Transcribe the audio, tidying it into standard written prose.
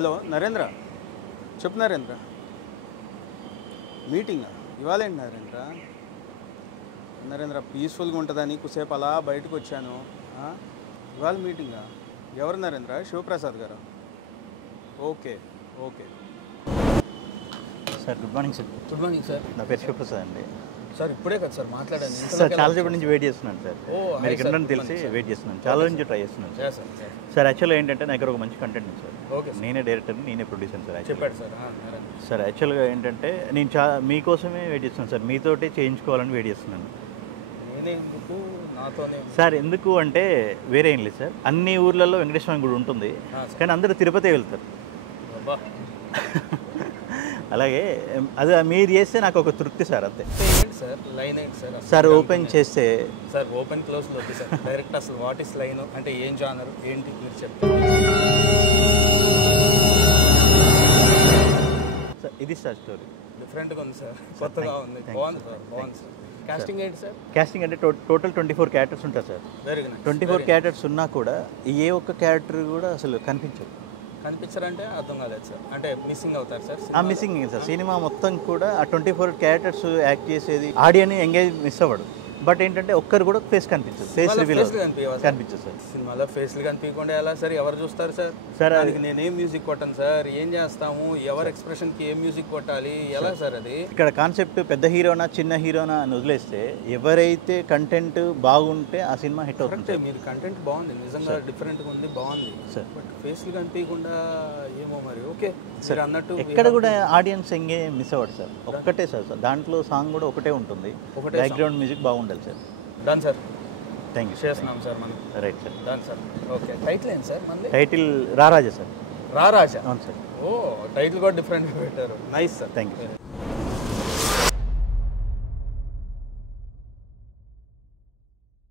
Hello Narendra, చెప్పు నరేంద్ర. మీటింగా ఇవాళ ఏంటి నరేంద్ర? నరేంద్ర పీస్ఫుల్గా ఉంటుందని కొద్దిసేపు అలా బయటకు వచ్చాను. ఇవాళ మీటింగా? ఎవరు నరేంద్ర? శివప్రసాద్ గారు? Okay okay sir. Good morning sir. Good morning sir. నా పేరు శివప్రసాద్ అండి. సార్ ఇప్పుడే కదా సార్ మాట్లాడాను సార్. చాలా సేపటి నుంచి వెయిట్ చేస్తున్నాను సార్. మీరు ఇక్కడ తెలిసి వెయిట్ చేస్తున్నాను, చాలా నుంచి ట్రై చేస్తున్నాను సార్. సార్ యాక్చువల్గా ఏంటంటే నా దగ్గర ఒక మంచి కంటెంట్ ఉంది సార్. ఓకే. నేనే డైరెక్టర్ని, నేనే ప్రొడ్యూసర్ సార్. చెప్పాడు సార్. సార్ యాక్చువల్గా ఏంటంటే నేను మీకోసమే వెయిట్ చేస్తున్నాను సార్. మీతోటి చేయించుకోవాలని వెయిట్ చేస్తున్నాను. నేనే ఎందుకు నాతోనే సార్? ఎందుకు అంటే వేరే ఏం లేదు సార్. అన్ని ఊర్లలో వెంకటేశ్వర గుడి ఉంటుంది, కానీ అందరూ తిరుపతి వెళ్తారు. అలాగే అది మీరు చేస్తే నాకు ఒక తృప్తి సార్. అంతే. ఏంటి సార్ లైన్ ఏంటి సార్? సార్ ఓపెన్ చేస్తే సార్ ఓపెన్ క్లోజ్లో వద్దు సార్. డైరెక్ట్ అసలు వాట్ ఈస్ లైన్ అంటే ఏం జానర్ ఏంటి మీరు చెప్పండి సార్. ఇది సార్ స్టోరీ. డిఫరెంట్గా ఉంది సార్, కొత్తగా ఉంది, బాగుంది సార్, బాగుంది సార్. కాస్టింగ్ ఏంటి సార్? కాస్టింగ్ అంటే టోటల్ 24 క్యారెక్టర్స్ ఉంటారు సార్. Very good. 24 క్యారెక్టర్స్ ఉన్నా కూడా ఏ ఒక్క క్యారెక్టర్ కూడా అసలు కనిపించదు. కనిపించారంటే అర్థం కాలేదు సార్. అంటే మిస్సింగ్ అవుతారు సార్. ఆ మిస్సింగ్ సార్. సినిమా మొత్తం కూడా ఆ 24 క్యారెక్టర్స్ యాక్ట్ చేసేది ఆడియన్ ఎంగేజ్ మిస్ అవ్వడు. బట్ ఏంటంటే ఒక్కరు కూడా ఫేస్ కనిపించదు, ఫేస్ రివీల్ కనిపించదు సార్. సినిమాలో ఫేస్లు కనిపించకుండా ఎలా సార్? ఎవరు చూస్తారు సార్? సార్ దానికి నేనేం మ్యూజిక్ కొట్టాను సార్? ఏం చేస్తాము? ఎవరు ఎక్స్ప్రెషన్కి ఏం మ్యూజిక్ కొట్టాలి? ఎలా సార్ అది? ఇక్కడ కాన్సెప్ట్ పెద్ద హీరోనా చిన్న హీరోనా అని వదిలేస్తే ఎవరైతే కంటెంట్ బాగుంటే ఆ సినిమా హిట్ అవుతుంది. మీరు కంటెంట్ బాగుంది, నిజంగా డిఫరెంట్గా ఉంది, బాగుంది సార్. బట్ ఫేస్లు కనిపించకుండా ఏమో మరి. ఓకే సార్ అన్నట్టు ఎక్కడ కూడా ఆడియన్స్ ఎంగే మిస్ అవ్వడు సార్. ఒక్కటే సార్. దాంట్లో సాంగ్ కూడా ఒకటే ఉంటుంది, బ్యాక్గ్రౌండ్ మ్యూజిక్ బాగుండాలి sir. Done sir. Thank you. చేస్తున్నాం సార్ మనం. Right sir. Done sir. Okay. Title ఏంటి సార్ మనది? Title రారాజా sir. రారాజా. అవును సార్. ఓ టైటిల్ కూడా డిఫరెంట్గా పెట్టారు. Nice sir. Thank you sir.